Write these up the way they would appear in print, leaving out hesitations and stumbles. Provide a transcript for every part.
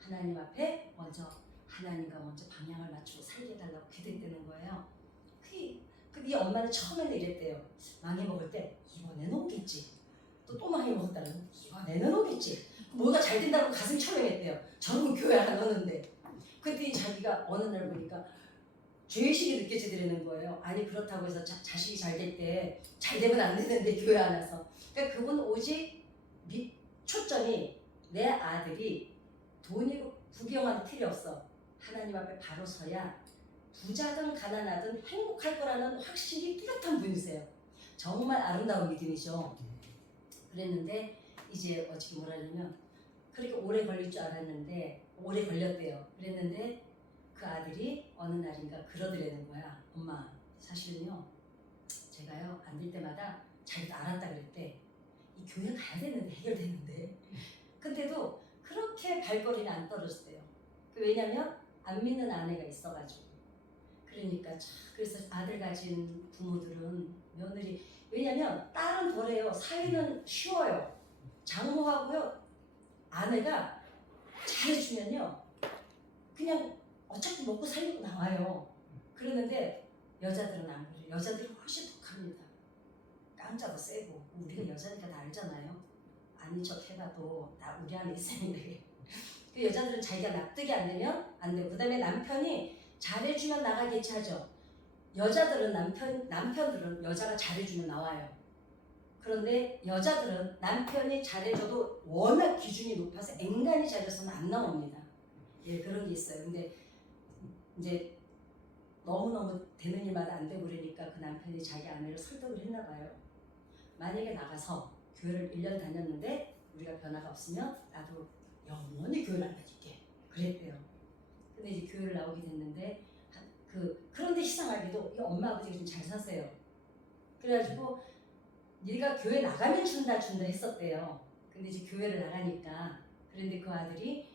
하나님 앞에 하나님과 먼저 방향을 맞추고 살게 해달라고 기도했다는 거예요. 이 엄마는 처음에는 이랬대요. 망해 먹을 때 이번에는 오겠지. 또 망해 먹었다는 이번에는 오겠지. 뭐가 잘 된다고 가슴 철렁했대요. 저는 교회 안 오는데. 그랬더니 자기가 어느 날 보니까 죄의식이 느껴지더라는 거예요. 아니 그렇다고 해서 자식이 잘 될 때 잘 되면 안 되는데 교회 안 와서. 그러니까 그분 오직 초점이 내 아들이 돈이고 부귀영화는 필요 없어. 하나님 앞에 바로 서야 부자든 가난하든 행복할 거라는 확신이 뚜렷한 분이세요. 정말 아름다운 믿음이죠. 그랬는데 이제 어떻게 뭐라 하냐면 그렇게 오래 걸릴 줄 알았는데 오래 걸렸대요. 그랬는데 그 아들이 어느 날인가 그러더라는 거야. 엄마 사실은요 제가요 안 될 때마다 자기도 알았다 그랬대. 이 교회 가야 되는데 해결되는데 근데도 그렇게 발걸음이 안 떨어졌대요. 왜냐면 안 믿는 아내가 있어가지고. 그러니까 그래서 아들 가진 부모들은 며느리 왜냐면 딸은 덜해요. 사위는 쉬워요. 장모하고요 아내가 잘해주면요 그냥 어차피 먹고 살려고 나와요. 그러는데 여자들은 안 그래요. 여자들이 훨씬 독합니다. 깡자도 세고 우리가 여자니까 다 알잖아요. 아닌 척 해봐도 나 우리 안에 있으니 그 여자들은 자기가 납득이 안 되면 안 되고 그 다음에 남편이 잘해주면 나가겠지 하죠. 여자들은 남편들은 여자가 잘해주면 나와요. 그런데 여자들은 남편이 잘해줘도 워낙 기준이 높아서 앵간히 잘해서는 안 나옵니다. 예, 그런 게 있어요. 근데 이제 너무너무 되는 일마다 안 되고 그러니까 그 남편이 자기 아내를 설득을 했나 봐요. 만약에 나가서 교회를 1년 다녔는데 우리가 변화가 없으면 나도 영원히 교회를 안 다닐게 그랬대요. 근데 이제 교회를 나오게 됐는데 그런데 이상하게도 이 엄마 아버지가 좀 잘 사세요. 그래가지고 네가 교회 나가면 준다 했었대요. 근데 이제 교회를 나가니까 그런데 그 아들이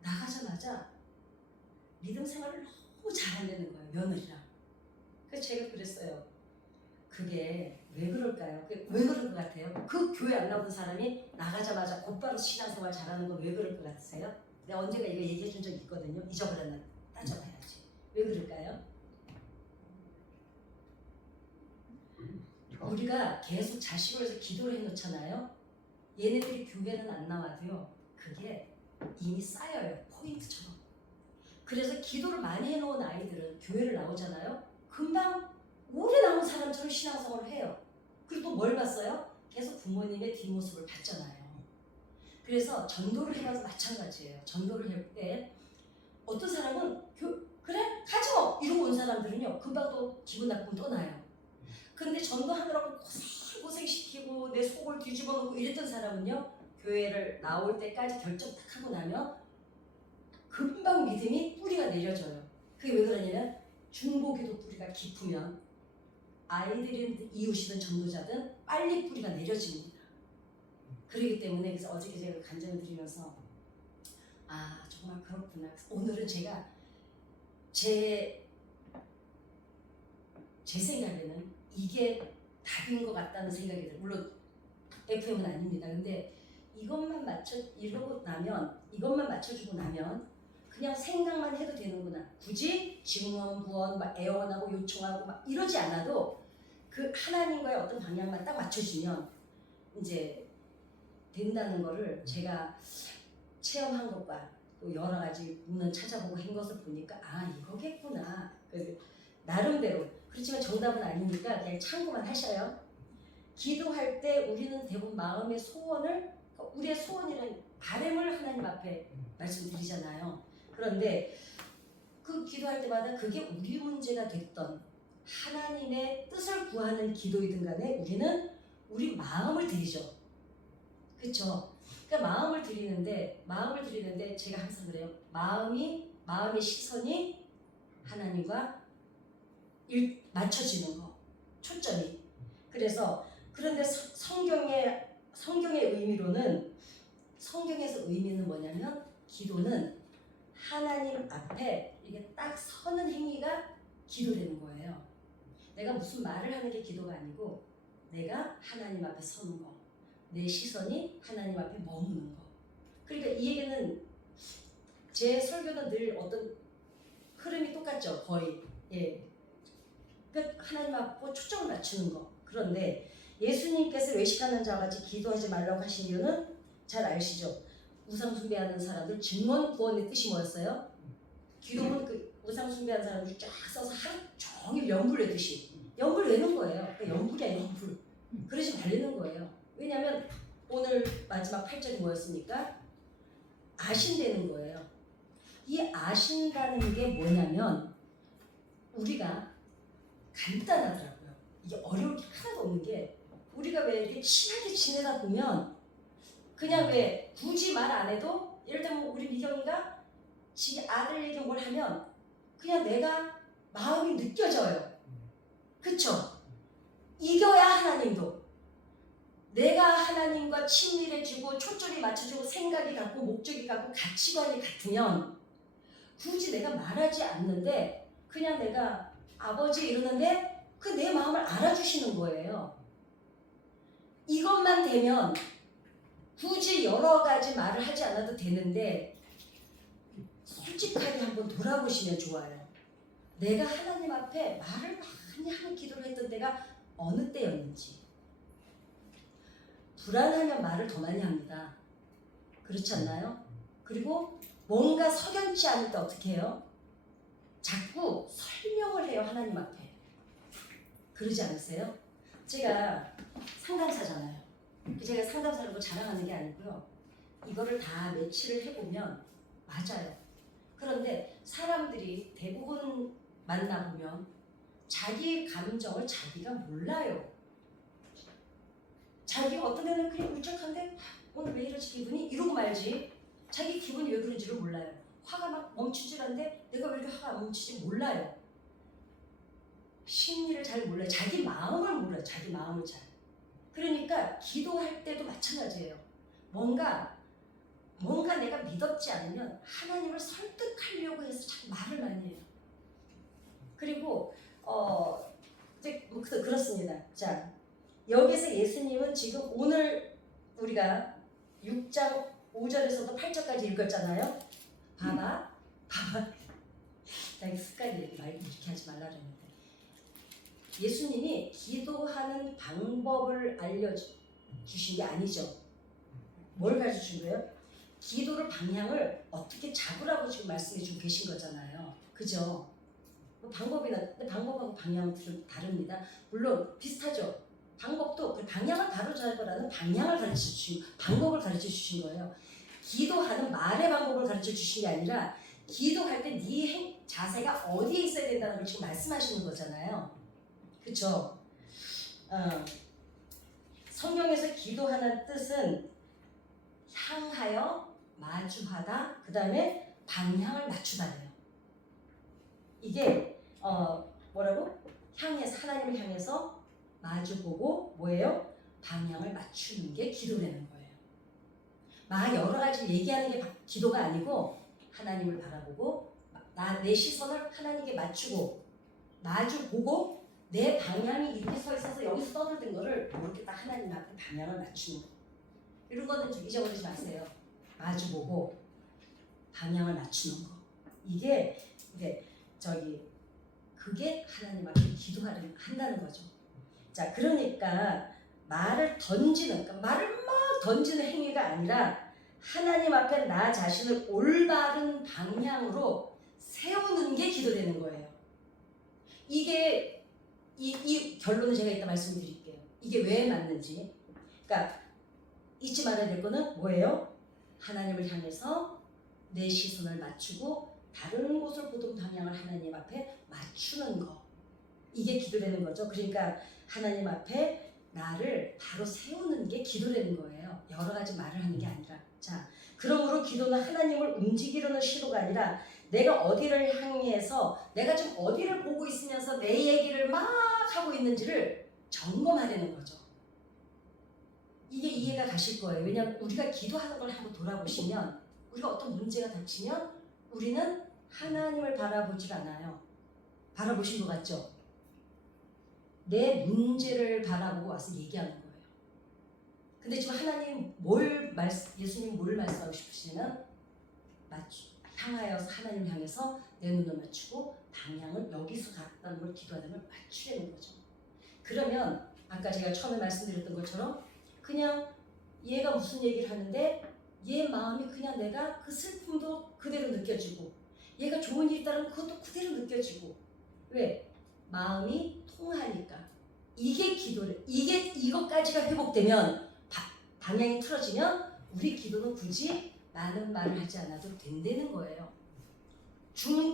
나가자마자 믿음 생활을 너무 잘한다는 거예요. 며느리랑. 그래서 제가 그랬어요. 그게 왜 그럴까요? 왜 그럴 것 같아요? 그 교회 안 나오는 사람이 나가자마자 곧바로 신앙생활 잘하는 건 왜 그럴 것 같으세요? 내가 언젠가 이거 얘기해 준 적 있거든요. 잊어버렸나 따져봐야지. 왜 그럴까요? 우리가 계속 자식을 위해서 기도를 해놓잖아요. 얘네들이 교회는 안 나와도요. 그게 이미 쌓여요. 포인트처럼. 그래서 기도를 많이 해놓은 아이들은 교회를 나오잖아요. 금방 오래 나온 사람처럼 신앙생활을 해요. 그리고 또 뭘 봤어요? 계속 부모님의 뒷모습을 봤잖아요. 그래서 전도를 해봐도 마찬가지예요. 전도를 할 때 어떤 사람은 그래? 가죠! 이러고 온 사람들은요. 금방 또 기분 나쁘면 떠나요. 근데 전도하느라고 고생시키고 내 속을 뒤집어 놓고 이랬던 사람은요. 교회를 나올 때까지 결정 딱 하고 나면 금방 믿음이 뿌리가 내려져요. 그게 왜 그러냐면 중보기도 뿌리가 깊으면 아이들인 이웃이든 전도자든 빨리 뿌리가 내려집니다. 그렇기 때문에 그래서 어저께 제가 간증을 드리면서 아 정말 그렇구나. 오늘은 제가 제 생각에는 이게 답인 것 같다는 생각이 들어요. 물론 FM은 아닙니다. 근데 이것만 맞춰주고 나면 그냥 생각만 해도 되는구나. 굳이 증언, 구원, 막 애원하고 요청하고 막 이러지 않아도 그 하나님과의 어떤 방향만 딱 맞춰주면 이제 된다는 거를 제가 체험한 것과 또 여러 가지 문헌 찾아보고 한 것을 보니까 아 이거겠구나. 그래서 나름대로 그렇지만 정답은 아니니까 그냥 참고만 하셔요. 기도할 때 우리는 대부분 마음의 소원을 우리의 소원이란 바람을 하나님 앞에 말씀드리잖아요. 그런데 그 기도할 때마다 그게 우리 문제가 됐던 하나님의 뜻을 구하는 기도이든 간에 우리는 우리 마음을 드리죠. 그렇죠? 그러니까 마음을 드리는데 제가 항상 그래요. 마음의 시선이 하나님과 맞춰지는 거. 초점이. 그런데 성경의 의미로는 성경에서 의미는 뭐냐면 기도는 하나님 앞에 이게 딱 서는 행위가 기도되는 거예요. 내가 무슨 말을 하는 게 기도가 아니고 내가 하나님 앞에 서는 거. 내 시선이 하나님 앞에 머무는 거. 그러니까 이 얘기는 제 설교는 늘 어떤 흐름이 똑같죠. 거의. 예. 그러니까 하나님 앞으로 초점을 맞추는 거. 그런데 예수님께서 외식하는 자와 같이 기도하지 말라고 하신 이유는 잘 아시죠? 우상 숭배하는 사람들 증언 구원의 뜻이 뭐였어요? 기도는 그 우상 숭배하는 사람들 쫙 써서 하루 종일 연불 내듯이 연불 내는 거예요. 그러니까 연불이야 연불. 그러지 말라는 거예요. 왜냐하면 오늘 마지막 8절이 뭐였습니까? 아신다는 거예요. 이 아신다는 게 뭐냐면 우리가 간단하더라고요. 이게 어려울 게 하나도 없는 게 우리가 왜 이렇게 친하게 지내다 보면 그냥 왜 굳이 말 안 해도 예를 들면 우리 미경이가 지 아들 얘기 뭘 하면 그냥 내가 마음이 느껴져요. 그쵸? 이겨야 하나님도 내가 하나님과 친밀해지고 초점이 맞춰지고 생각이 같고 목적이 같고 가치관이 같으면 굳이 내가 말하지 않는데 그냥 내가 아버지 이러는데 그 내 마음을 알아주시는 거예요. 이것만 되면 굳이 여러 가지 말을 하지 않아도 되는데 솔직하게 한번 돌아보시면 좋아요. 내가 하나님 앞에 말을 많이 하는 기도를 했던 때가 어느 때였는지. 불안하면 말을 더 많이 합니다. 그렇지 않나요? 그리고 뭔가 석연치 않을 때 어떻게 해요? 자꾸 설명을 해요. 하나님 앞에. 그러지 않으세요? 제가 상담사잖아요. 제가 상담사라고 자랑하는 게 아니고요. 이거를 다 매치를 해보면 맞아요. 그런데 사람들이 대부분 만나보면 자기의 감정을 자기가 몰라요. 자기가 어떤 데는 그냥 울적한데 오늘 왜 이러지 기분이? 이러고 말지 자기 기분이 왜 그런지를 몰라요. 화가 막 멈추질 않는데 내가 왜 이렇게 화가 안 멈추지 몰라요. 심리를 잘 몰라요. 자기 마음을 몰라요. 자기 마음을 잘. 그러니까 기도할 때도 마찬가지예요. 뭔가 내가 믿었지 않으면 하나님을 설득하려고 해서 자꾸 말을 많이 해요. 그리고 이제 그렇습니다. 자, 여기서 예수님은 지금 오늘 우리가 6장 5절에서도 8절까지 읽었잖아요. 봐봐. 나 습관이 말 이렇게 하지 말라 그랬는데 예수님이 기도하는 방법을 알려주신 게 아니죠. 뭘 가르쳐준 거예요? 기도를 방향을 어떻게 잡으라고 지금 말씀해 주고 계신 거잖아요. 그죠? 근데 방법하고 방향은 좀 다릅니다. 물론 비슷하죠. 방법도 그 방향을 바로 잡으라는 방향을 가르쳐 주신 방법을 가르쳐 주신 거예요. 기도하는 말의 방법을 가르쳐 주신 게 아니라 기도할 때 네 자세가 어디에 있어야 된다는 걸 지금 말씀하시는 거잖아요. 그렇죠? 성경에서 기도하는 뜻은 향하여 마주하다, 그 다음에 방향을 맞추다예요. 이게 뭐라고? 하나님을 향해서 마주보고 뭐예요? 방향을 맞추는 게 기도라는 거예요. 막 여러 가지 얘기하는 게 기도가 아니고 하나님을 바라보고 내 시선을 하나님께 맞추고 마주보고 내 방향이 이렇게 서 있어서 여기서 떠들던 거를 이렇게 딱 하나님 앞에 방향을 맞추는 거. 이런 거는 좀 잊어버리지 마세요. 마주보고 방향을 맞추는 거. 이게 그게 하나님 앞에 기도하는 한다는 거죠. 자, 그러니까 말을 막 던지는 행위가 아니라 하나님 앞에 나 자신을 올바른 방향으로 세우는 게 기도되는 거예요. 이게 이 결론을 제가 이따 말씀드릴게요. 이게 왜 맞는지. 그러니까 잊지 말아야 될 거는 뭐예요? 하나님을 향해서 내 시선을 맞추고 다른 곳을 보던 방향을 하나님 앞에 맞추는 거. 이게 기도되는 거죠. 그러니까 하나님 앞에 나를 바로 세우는 게 기도되는 거예요. 여러 가지 말을 하는 게 아니라. 자, 그러므로 기도는 하나님을 움직이려는 시도가 아니라 내가 어디를 향해서 내가 지금 어디를 보고 있으면서 내 얘기를 막 하고 있는지를 점검하려는 거죠. 이게 이해가 가실 거예요. 왜냐하면 우리가 기도하는 걸 한번 돌아보시면 우리가 어떤 문제가 닥치면 우리는 하나님을 바라보질 않아요. 바라보신 것 같죠? 내 문제를 바라보고 와서 얘기하는 거예요. 근데 지금 예수님 뭘 말씀하고 싶으시냐면 향하여서 하나님을 향해서 내 눈을 맞추고 방향을 여기서 갔다는 걸 기도하는 걸 맞추려는 거죠. 그러면 아까 제가 처음에 말씀드렸던 것처럼 그냥 얘가 무슨 얘기를 하는데 얘 마음이 그냥 내가 그 슬픔도 그대로 느껴지고 얘가 좋은 일이 있다면 그것도 그대로 느껴지고 왜? 마음이 통하니까. 이게 기도를 이것까지가 회복되면 방향이 틀어지면 우리 기도는 굳이 많은 말을 하지 않아도 된다는 거예요.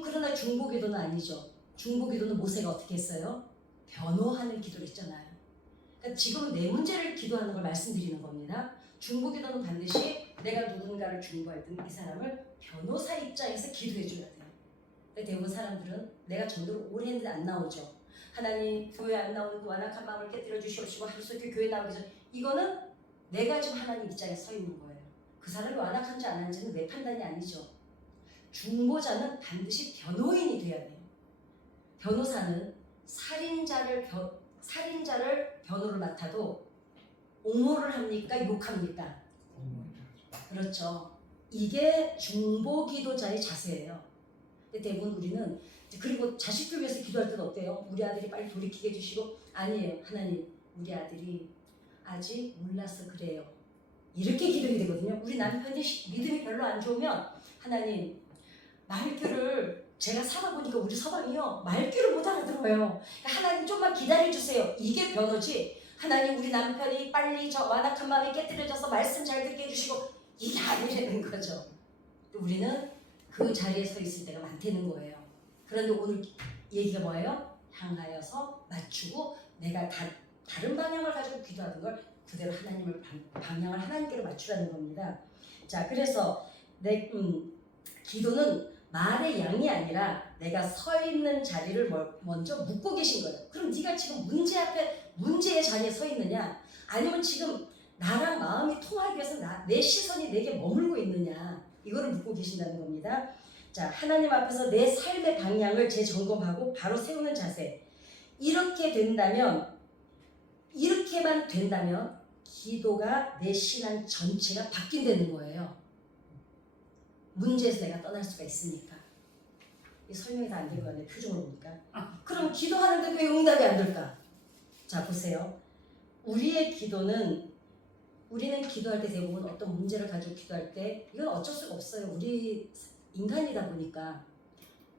그러나 중보기도는 아니죠. 중보기도는 모세가 어떻게 했어요? 변호하는 기도를 했잖아요. 그러니까 지금 내 문제를 기도하는 걸 말씀드리는 겁니다. 중보기도는 반드시 내가 누군가를 중보할 때 이 사람을 변호사 입장에서 기도해 줘야 돼요. 근데 대부분 사람들은 내가 전도를 오래 했는데 안 나오죠. 하나님 교회 안 나오는 그 완악한 마음을 깨뜨려 주시옵시고 하루속히 교회 나오기 전 이거는 내가 지금 하나님 입장에 서 있는 거예요. 그 사람이 완악한지 안 하는지는 내 판단이 아니죠. 중보자는 반드시 변호인이 돼야 돼요. 변호사는 살인자를 변호를 맡아도 옹호를 합니까? 욕합니까? 그렇죠. 이게 중보기도자의 자세예요. 근데 대부분 우리는 그리고 자식들 위해서 기도할 때는 어때요? 우리 아들이 빨리 돌이키게 해주시고 아니에요. 하나님 우리 아들이 아직 몰라서 그래요. 이렇게 기도해야 되거든요. 우리 남편이 믿음이 별로 안 좋으면 하나님 말귀를 제가 살아보니까 우리 서방이요 말귀를 못 알아들어요. 그러니까 하나님 좀만 기다려주세요. 이게 변호지. 하나님 우리 남편이 빨리 저 완악한 마음이 깨뜨려져서 말씀 잘 듣게 해주시고 이게 아니라는 거죠. 우리는 그 자리에 서 있을 때가 많다는 거예요. 그런데 오늘 얘기가 뭐예요? 향하여서 맞추고 내가 다른 방향을 가지고 기도하는 걸 그대로 하나님을 방향을 하나님께로 맞추라는 겁니다. 자, 그래서 기도는 말의 양이 아니라 내가 서 있는 자리를 먼저 묻고 계신 거예요. 그럼 네가 지금 문제 앞에 문제의 자리에 서 있느냐? 아니면 지금 나랑 마음이 통하기 위해서 내 시선이 내게 머물고 있느냐? 이거를 묻고 계신다는 겁니다. 자, 하나님 앞에서 내 삶의 방향을 재점검하고 바로 세우는 자세. 이렇게만 된다면 기도가 내 신앙 전체가 바뀐다는 거예요. 문제에서 내가 떠날 수가 있으니까. 이 설명이 다 안 된 거 같네, 표정을 보니까. 그럼 기도하는데 왜 응답이 안 될까? 자, 보세요. 우리는 기도할 때 대부분 어떤 문제를 가지고 기도할 때 이건 어쩔 수가 없어요. 우리 인간이다 보니까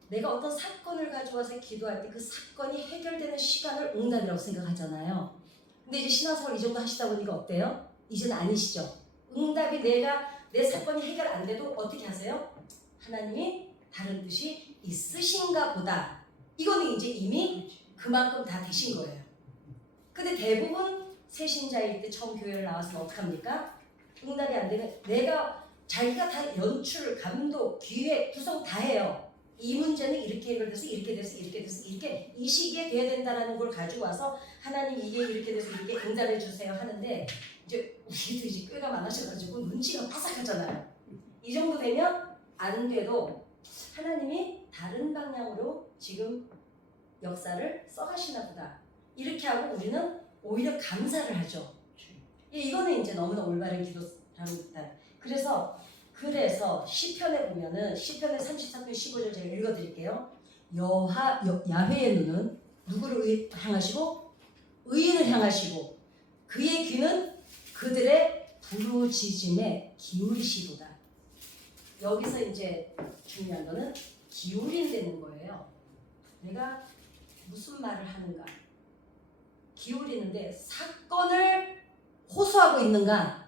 내가 어떤 사건을 가져와서 기도할 때 그 사건이 해결되는 시간을 응답이라고 생각하잖아요. 근데 이제 신앙생활 이 정도 하시다 보니까 어때요? 이제는 아니시죠? 응답이 내 사건이 해결 안 돼도 어떻게 하세요? 하나님이 다른 뜻이 있으신가 보다. 이거는 이제 이미 그만큼 다 되신 거예요. 근데 대부분 새신자일 때 처음 교회를 나와서 어떡합니까? 응답이 안 되면 자기가 다 연출, 감독, 기획, 구성 다 해요. 이 문제는 이렇게 해결돼서 이렇게 돼서 이렇게 돼서 이렇게 이 시기에 돼야 된다라는 걸 가지고 와서 하나님 이게 이렇게 돼서 이렇게 응답해 주세요 하는데 이제 우리도 이제 꾀가 많아져가지고 눈치가 빠삭하잖아요. 이 정도 되면 안 돼도 하나님이 다른 방향으로 지금 역사를 써가시나 보다. 이렇게 하고 우리는 오히려 감사를 하죠. 이거는 이제 너무나 올바른 기도랍니다. 그래서 시편에 보면은 시편의 33편 15절 제가 읽어드릴게요. 야훼의 눈은 누구를 향하시고 의인을 향하시고 그의 귀는 그들의 부르짖음에 기울이시도다. 여기서 이제 중요한 거는 기울인다는 거예요. 내가 무슨 말을 하는가? 기울이는데 사건을 호소하고 있는가?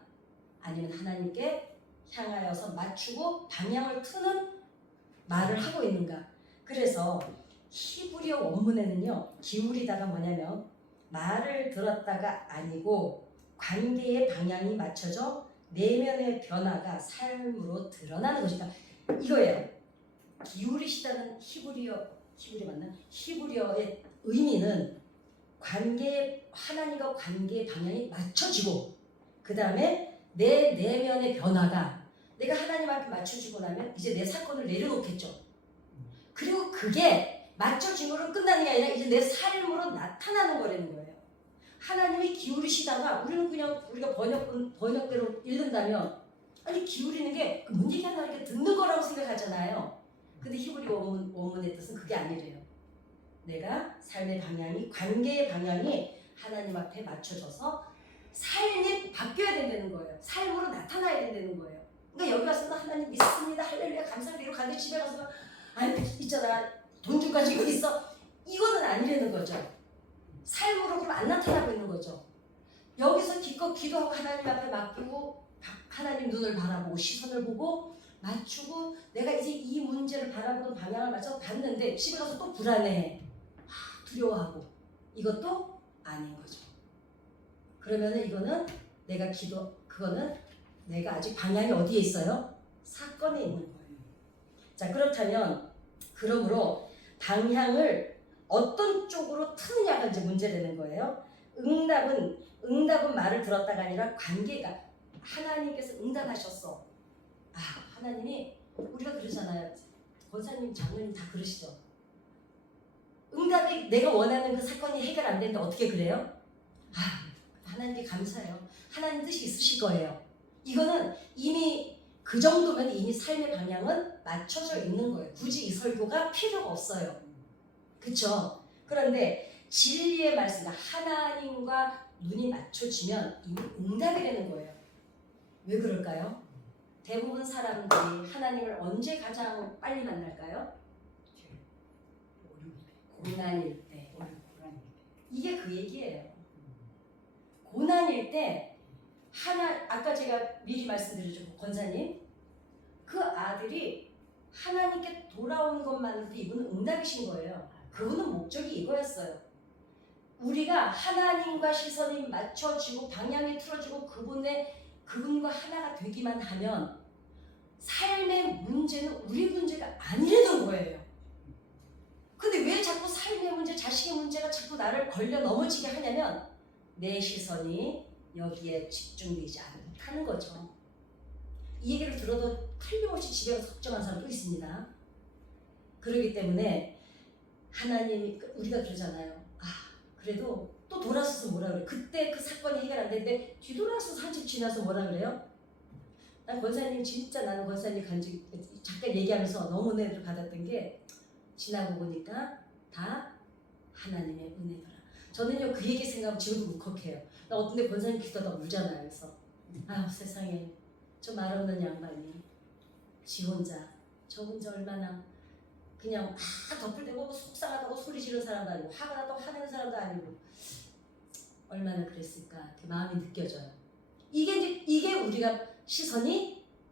아니면 하나님께 향하여서 맞추고 방향을 트는 말을 하고 있는가? 그래서 히브리어 원문에는요, 기울이다가 뭐냐면 말을 들었다가 아니고 관계의 방향이 맞춰져 내면의 변화가 삶으로 드러나는 것이다. 이거예요. 기울이시다는 히브리어의 의미는 하나님과 관계의 방향이 맞춰지고 그 다음에 내 내면의 변화가 내가 하나님 앞에 맞춰지고 나면 이제 내 사건을 내려놓겠죠. 그리고 그게 맞춰짐으로 끝나는 게 아니라 이제 내 삶으로 나타나는 거라는 거예요. 하나님이 기울이시다가 우리는 그냥 우리가 번역대로 읽는다면 아니 기울이는 게 뭔 얘기하나 이렇게 듣는 거라고 생각하잖아요. 근데 히브리 원문의 뜻은 그게 아니래요. 내가 삶의 방향이, 관계의 방향이 하나님 앞에 맞춰져서 삶이 바뀌어야 된다는 거예요. 삶으로 나타나야 된다는 거예요. 그러니까 여기 와서도 하나님 믿습니다, 할렐루야, 감사합니다 이러고 가는데 집에 가서 아니 있잖아 돈 좀 가지고 있어, 이거는 아니라는 거죠. 삶으로 그럼 안 나타나고 있는 거죠. 여기서 기껏 기도하고 하나님 앞에 맡기고 하나님 눈을 바라보고 시선을 보고 맞추고 내가 이제 이 문제를 바라보는 방향을 맞춰서 갔는데 집에 가서 또 불안해, 두려워하고, 이것도 아닌 거죠. 그러면은 이거는 그거는 내가 아직 방향이 어디에 있어요? 사건에 있는 거예요. 자, 그렇다면 그러므로 방향을 어떤 쪽으로 트느냐가 이제 문제되는 거예요. 응답은 말을 들었다가 아니라 관계가, 하나님께서 응답하셨어. 하나님이, 우리가 그러잖아요. 권사님, 장로님 다 그러시죠. 응답이, 내가 원하는 그 사건이 해결 안 되는데 어떻게 그래요? 하나님께 감사해요. 하나님 뜻이 있으실 거예요. 이거는 이미 그 정도면 이미 삶의 방향은 맞춰져 있는 거예요. 굳이 이 설교가 필요가 없어요. 그쵸? 그런데 진리의 말씀, 하나님과 눈이 맞춰지면 이미 응답이 되는 거예요. 왜 그럴까요? 대부분 사람들이 하나님을 언제 가장 빨리 만날까요? 고난일 때. 이게 그 얘기예요. 고난일 때 아까 제가 미리 말씀드렸죠, 권사님. 그 아들이 하나님께 돌아온 것만으로도 이분은 응답이신 거예요. 그분은 목적이 이거였어요. 우리가 하나님과 시선이 맞춰지고 방향이 틀어지고 그분과 하나가 되기만 하면 삶의 문제는 우리 문제가 아니라는 거예요. 근데 왜 자꾸 삶의 문제, 자식의 문제가 자꾸 나를 걸려 넘어지게 하냐면 내 시선이 여기에 집중되지 않다는 거죠. 이 얘기를 들어도 틀림없이 집에 가서 걱정한 사람도 있습니다. 그렇기 때문에 하나님이, 우리가 그러잖아요. 그래도 또 돌아서서 뭐라 그래? 그때 그 사건이 해결 안 되는데 뒤돌아서서 한참 지나서 뭐라 그래요? 나는 권사님 간증 잠깐 얘기하면서 너무 은혜를 받았던 게, 지나고 보니까 다 하나님의 은혜더라. 저는요 그 얘기 생각하면 지금도 울컥해요. 나 어떤 데 권사님 기도하다 울잖아요. 그래서 세상에 저 말없는 양반이 저 혼자 얼마나 그냥 덮을대고 속상하다고 소리 지르는 사람도 아니고 화가 나도 화내는 사람도 아니고 얼마나 그랬을까, 그 마음이 느껴져요. 이게 우리가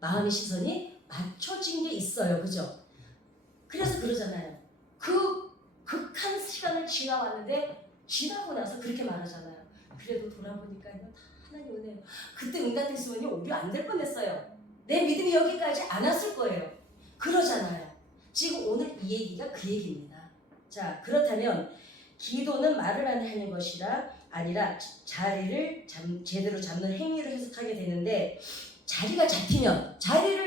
마음의 시선이 맞춰진 게 있어요. 그죠? 그래서 그러잖아요. 그 극한 시간을 지나고 나서 그렇게 말하잖아요. 그래도 돌아보니까 다 하나님 은혜예요. 그때 응답했으면 우리 안 될 뻔했어요. 내 믿음이 여기까지 안 왔을 거예요. 그러잖아요. 지금 오늘 이 얘기가 그 얘기입니다. 자, 그렇다면 기도는 말을 하는 것이라 아니라 자리를 제대로 잡는 행위를 해석하게 되는데, 자리를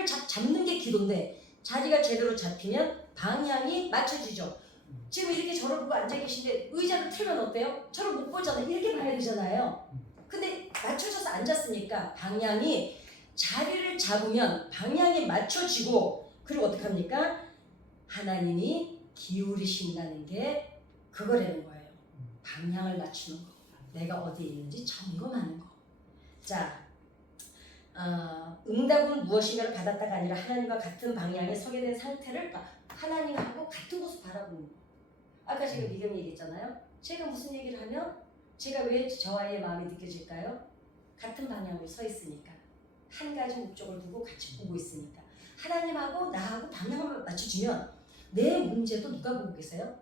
잡는 게 기도인데 자리가 제대로 잡히면 방향이 맞춰지죠. 지금 이렇게 저를 보고 앉아 계신데 의자를 틀면 어때요? 저를 못 보잖아요. 이렇게 봐야 되잖아요. 근데 맞춰져서 앉았으니까 자리를 잡으면 방향이 맞춰지고, 그리고 어떻게 합니까? 하나님이 기울이신다는 게 그거라는 거예요. 방향을 맞추는 거. 내가 어디에 있는지 점검하는 거. 자, 응답은 무엇인가를 받았다가 아니라 하나님과 같은 방향에 서게 된 상태를, 하나님하고 같은 곳을 바라보는 거. 아까 제가 미경 얘기했잖아요. 제가 무슨 얘기를 하면 제가 왜 저와의 마음이 느껴질까요? 같은 방향으로 서 있으니까. 한 가지 목적을 두고 같이 보고 있으니까. 하나님하고 나하고 방향을 맞춰주면 내 문제도 누가 보고 계세요?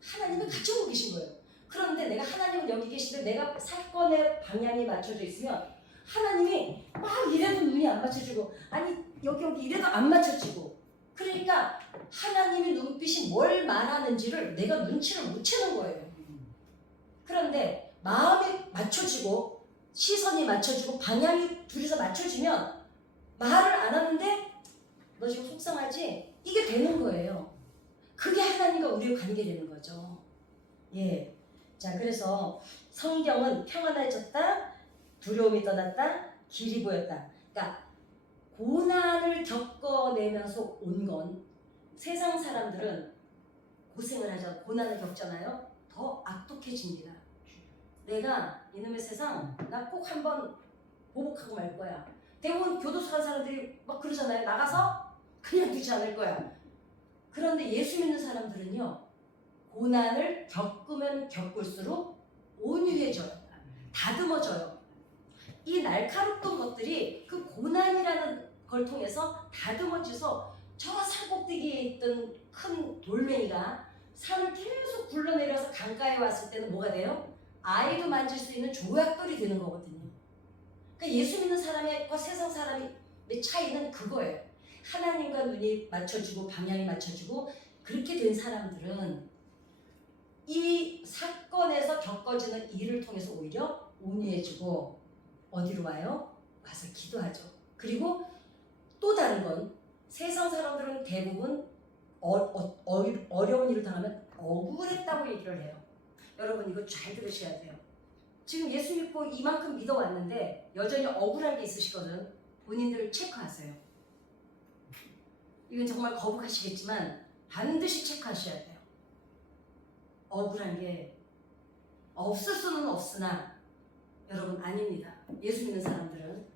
하나님은 같이 보고 계신 거예요. 그런데 내가 하나님은 여기 계시는데 내가 사건의 방향이 맞춰져 있으면 하나님이 막 이래도 눈이 안 맞춰지고, 아니 여기 이래도 안 맞춰지고, 그러니까 하나님의 눈빛이 뭘 말하는지를 내가 눈치를 못 채는 거예요. 그런데 마음이 맞춰지고 시선이 맞춰지고 방향이 둘이서 맞춰지면 말을 안 하는데 너 지금 속상하지? 이게 되는 거예요. 그게 하나님과 우리의 관계되는 거죠. 예. 자, 그래서 성경은 평안해졌다, 두려움이 떠났다, 길이 보였다. 그러니까 고난을 겪어내면서 온 건 세상 사람들은 고생을 하잖아. 고난을 겪잖아요. 더 악독해집니다. 내가 이놈의 세상 나 꼭 한번 보복하고 말 거야. 대부분 교도소 간 사람들이 막 그러잖아요. 나가서 그냥 두지 않을 거야. 그런데 예수 믿는 사람들은요. 고난을 겪으면 겪을수록 온유해져요. 다듬어져요. 이 날카롭던 것들이 그 고난이라는 걸 통해서 다듬어져서 저 산꼭대기에 있던 큰 돌멩이가 산을 계속 굴러내려서 강가에 왔을 때는 뭐가 돼요? 아이도 만질 수 있는 조약돌이 되는 거거든요. 그러니까 예수 믿는 사람과 세상 사람의 차이는 그거예요. 하나님과 눈이 맞춰지고 방향이 맞춰지고 그렇게 된 사람들은 이 사건에서 겪어지는 일을 통해서 오히려 온유해지고 어디로 와요? 와서 기도하죠. 그리고 또 다른 건 세상 사람들은 대부분 어려운 일을 당하면 억울했다고 얘기를 해요. 여러분 이거 잘 들으셔야 돼요. 지금 예수 믿고 이만큼 믿어왔는데 여전히 억울한 게 있으시거든. 본인들을 체크하세요. 이건 정말 거북하시겠지만 반드시 체크하셔야 돼요. 억울한 게 없을 수는 없으나 여러분 아닙니다. 예수 믿는 사람들은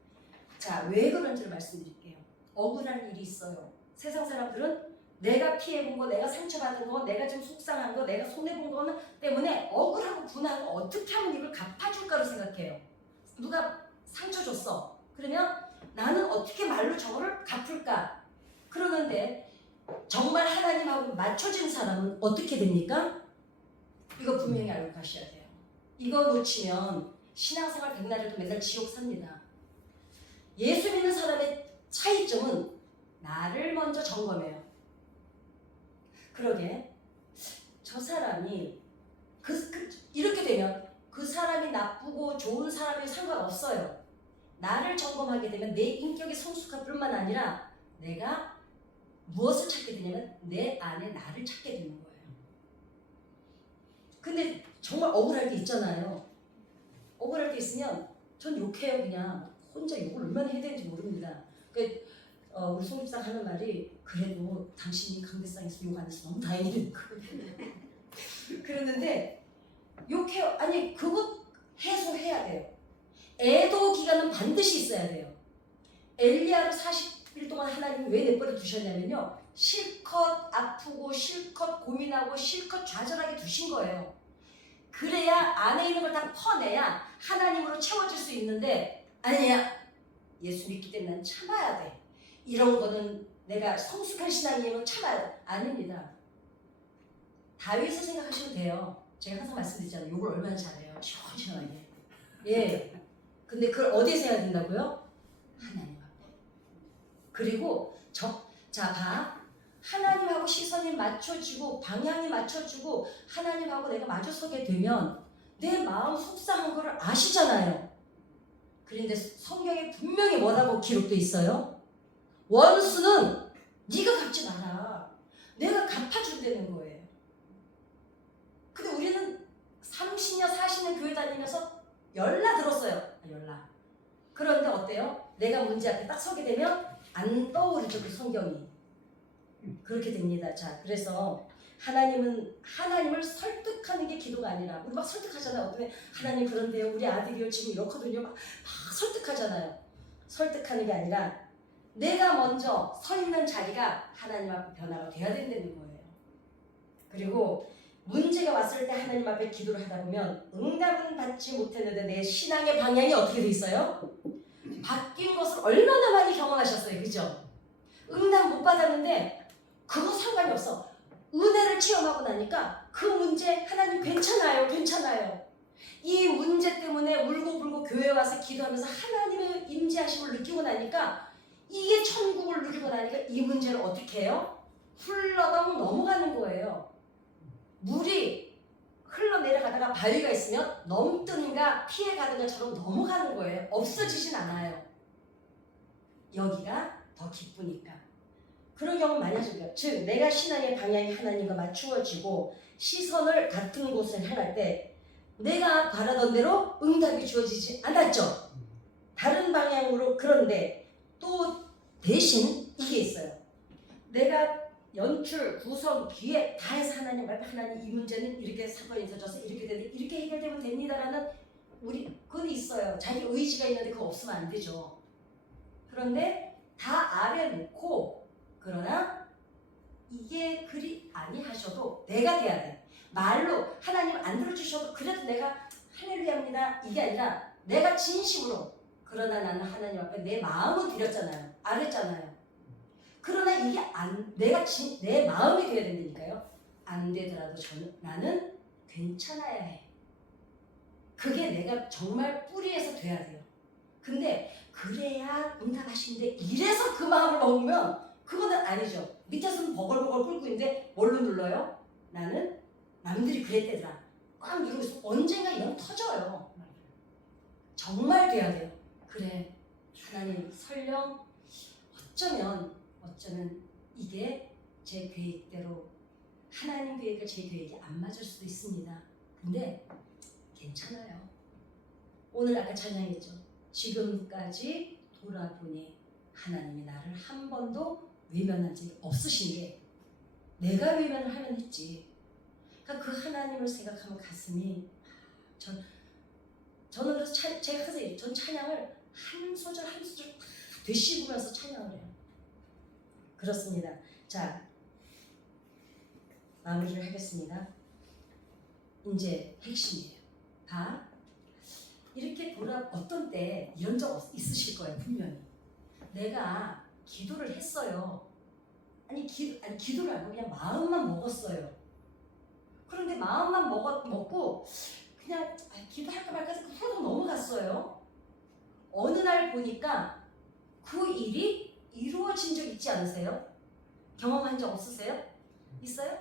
자, 왜 그런지를 말씀드릴게요. 억울한 일이 있어요. 세상 사람들은 내가 피해본 거, 내가 상처받은 거, 내가 지금 속상한 거, 내가 손해본 거 때문에 억울하고 분하고 어떻게 하면 이걸 갚아줄까로 생각해요. 누가 상처 줬어. 그러면 나는 어떻게 말로 저거를 갚을까? 그러는데 정말 하나님하고 맞춰진 사람은 어떻게 됩니까? 이거 분명히 알고 가셔야 돼요. 이거 놓치면 신앙생활 백날에도 맨날 지옥 삽니다. 예수 믿는 사람의 차이점은 나를 먼저 점검해요. 그러게 저 사람이 이렇게 되면 그 사람이 나쁘고 좋은 사람이 상관없어요. 나를 점검하게 되면 내 인격의 성숙함 뿐만 아니라 내가 무엇을 찾게 되냐면 내 안에 나를 찾게 되는 거예요. 근데 정말 억울할 게 있잖아요. 억울할 게 있으면 전 욕해요. 그냥 혼자 욕을 얼마나 해야 되는지 모릅니다. 우리 송집사가 하는 말이 그래도 당신이 강대상에서 욕 안 해서 너무 다행이네. 그러는데 욕해요. 아니 그거 해소해야 돼요. 애도 기간은 반드시 있어야 돼요. 엘리야를 40일 동안 하나님이 왜 내버려 두셨냐면요. 실컷 아프고 실컷 고민하고 실컷 좌절하게 두신 거예요. 그래야 안에 있는 걸 다 퍼내야 하나님으로 채워질 수 있는데 아니야. 예수 믿기 때문에 난 참아야 돼. 이런 거는 내가 성숙한 신앙이면 참아야 돼. 아닙니다. 다윗을 생각하시면 돼요. 제가 항상 말씀드리잖아요. 욕을 얼마나 잘해요. 시원시원하게. 예. 근데 그걸 어디에서 해야 된다고요? 하나님 앞에. 그리고 자 봐. 하나님하고 시선이 맞춰지고 방향이 맞춰지고 하나님하고 내가 마주서게 되면 내 마음 속상한 거를 아시잖아요. 그런데 성경에 분명히 뭐라고 기록돼 있어요? 원수는 네가 갚지 마라. 내가 갚아준다는 거예요. 근데 우리는 30년 40년 교회 다니면서 열나 들었어요. 열나. 그런데 어때요? 내가 문제 앞에 딱 서게 되면 안 떠오르죠. 그 성경이. 그렇게 됩니다. 자, 그래서 하나님을 설득하는 게 기도가 아니라 우리 막 설득하잖아요. 어떤 하나님 그런데요. 우리 아들이요 지금 이렇거든요. 막 설득하잖아요. 설득하는 게 아니라 내가 먼저 서 있는 자리가 하나님 앞에 변화가 돼야 된다는 거예요. 그리고 문제가 왔을 때 하나님 앞에 기도를 하다 보면 응답은 받지 못했는데 내 신앙의 방향이 어떻게 돼 있어요? 바뀐 것을 얼마나 많이 경험하셨어요. 그죠? 응답 못 받았는데 그거 상관이 없어. 은혜를 체험하고 나니까 그 문제 하나님 괜찮아요. 괜찮아요. 이 문제 때문에 울고불고 교회 와서 기도하면서 하나님의 임재하심을 느끼고 나니까 이게 천국을 누리고 나니까 이 문제를 어떻게 해요? 흘러덩 넘어가는 거예요. 물이 흘러내려가다가 바위가 있으면 넘뜨는가 피해가는가처럼 넘어가는 거예요. 없어지진 않아요. 여기가 더 기쁘니까. 그런 경우 많이 하십니다. 즉 내가 신앙의 방향이 하나님과 맞추어지고 시선을 같은 곳에 향할 때 내가 바라던 대로 응답이 주어지지 않았죠. 다른 방향으로. 그런데 또 대신 이게 있어요. 내가 연출, 구성, 기획 다 해서 하나님 앞에 하나님 이 문제는 이렇게 사건이 있어져서 이렇게 되는데 이렇게 해결되면 됩니다라는 우리 그건 있어요. 자기 의지가 있는데 그거 없으면 안 되죠. 그런데 다 아래 놓고 그러나 이게 그리 아니하셔도 내가 돼야 돼. 말로 하나님 안 들어주셔도 그래도 내가 할렐루야입니다. 이게 아니라 내가 진심으로 그러나 나는 하나님 앞에 내 마음을 드렸잖아요. 알았잖아요. 그러나 이게 내 마음이 돼야 된다니까요. 안 되더라도 나는 괜찮아야 해. 그게 내가 정말 뿌리에서 돼야 돼요. 근데 그래야 응답하시는데 이래서 그 마음을 먹으면 그거는 아니죠. 밑에서는 버글버글 끓고 있는데 뭘로 눌러요? 나는 남들이 그랬대더라. 꽉 누르고 있어. 언젠가 이건 터져요. 정말 돼야 돼요. 그래 하나님 설령 어쩌면 이게 제 계획대로 하나님 계획과 제 계획이 안 맞을 수도 있습니다. 근데 괜찮아요. 오늘 아까 찬양했죠. 지금까지 돌아보니 하나님이 나를 한 번도 외면한 적이 없으신 게 내가 외면을 하면 했지. 그러니까 그 하나님을 생각하면 가슴이 저는 그래서 제가 항상 얘기해요. 전 찬양을 한 소절 다 되씹으면서 찬양을 해요. 그렇습니다. 자, 마무리를 하겠습니다. 이제 핵심이에요. 다 이렇게 어떤 때 이런 적 있으실 거예요. 분명히. 내가 기도를 했어요. 기도를 안 하고 그냥 마음만 먹었어요. 그런데 마음만 먹고 그냥 기도할까 말까 해서 그냥 넘어갔어요. 어느 날 보니까 그 일이 이루어진 적 있지 않으세요? 경험한 적 없으세요? 있어요?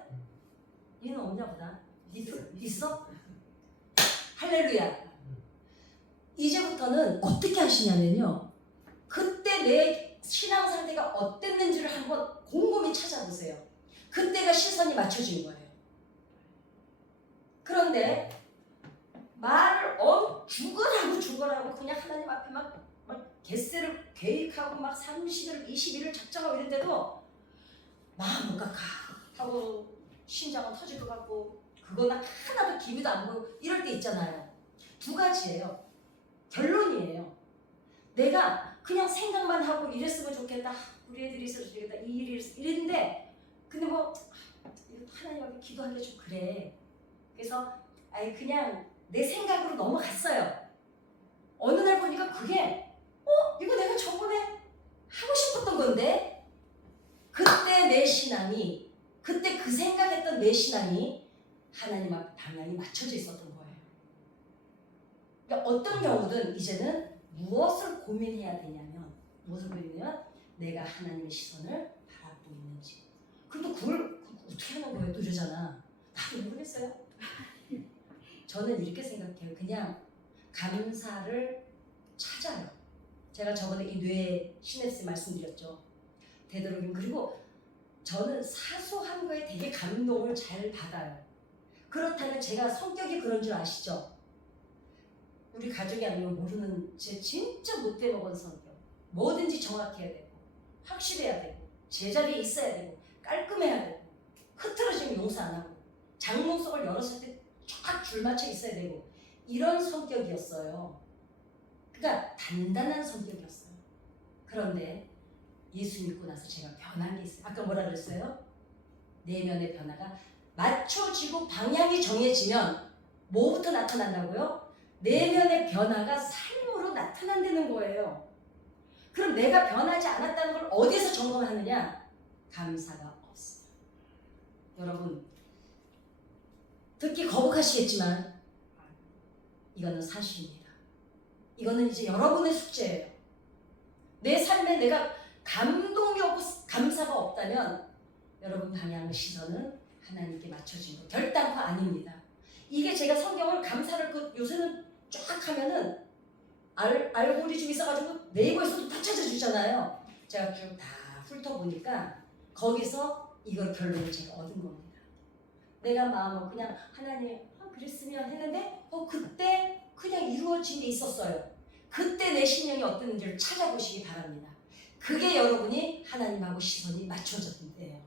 얘는 없냐 보다. 있어? 할렐루야. 이제부터는 어떻게 하시냐면요. 그때 내 신앙 상태가 어땠는지를 한번 곰곰이 찾아보세요. 그때가 시선이 맞춰진 거예요. 그런데 말을 죽어라고 그냥 하나님 앞에 막 갯새를 계획하고 막 30일, 20일을 작정하고 이랬는데도 마음 못 깎아 하고 심장은 터질 것 같고 그거는 하나도 기미도 안 보고 이럴 때 있잖아요. 두 가지예요. 결론이에요. 내가 그냥 생각만 하고 이랬으면 좋겠다. 우리 애들이 있어도 좋겠다. 이 일이 이랬는데 근데 하나님 앞에 기도하기가 좀 그래. 그래서 그냥 내 생각으로 넘어갔어요. 어느 날 보니까 그게 이거 내가 저번에 하고 싶었던 건데 그때 내 신앙이 그때 그 생각했던 내 신앙이 하나님 앞에 방향이 맞춰져 있었던 거예요. 그러니까 어떤 경우든 이제는 무엇을 고민해야 되냐면 내가 하나님의 시선을 바라보고 있는지. 그럼 또 그걸 어떻게 하는 거예요? 또 이러잖아. 나도 모르겠어요. 저는 이렇게 생각해요. 그냥 감사를 찾아요. 제가 저번에 이 뇌 시냅스 말씀드렸죠. 되도록이면. 그리고 저는 사소한 거에 되게 감동을 잘 받아요. 그렇다면 제가 성격이 그런 줄 아시죠? 우리 가족이 아니면 모르는 제 진짜 못돼 먹은 성격. 뭐든지 정확해야 되고 확실해야 되고 제자리에 있어야 되고 깔끔해야 되고 흐트러지면 용서 안 하고 장롱 속을 열었을 때 쫙 줄 맞춰 있어야 되고 이런 성격이었어요. 그러니까 단단한 성격이었어요. 그런데 예수 믿고 나서 제가 변한 게 있어요. 아까 뭐라 그랬어요? 내면의 변화가 맞춰지고 방향이 정해지면 뭐부터 나타난다고요? 내면의 변화가 삶으로 나타난다는 거예요. 그럼 내가 변하지 않았다는 걸 어디서 점검하느냐? 감사가 없어요. 여러분 듣기 거북하시겠지만 이거는 사실입니다. 이거는 이제 여러분의 숙제예요. 내 삶에 내가 감동이 없고 감사가 없다면 여러분 방향의 시선은 하나님께 맞춰진 거 결단코 아닙니다. 이게 제가 성경을 감사를 요새는 쫙 하면은 알고리즘이 있어가지고 네이버에서도 다 찾아주잖아요. 제가 쭉 다 훑어보니까 거기서 이걸 결론을 제가 얻은 겁니다. 내가 마음으로 그냥 하나님 그랬으면 했는데 그때 그냥 이루어진 게 있었어요. 그때 내 신령이 어땠는지를 찾아보시기 바랍니다. 그게 여러분이 하나님하고 시선이 맞춰졌을 때예요.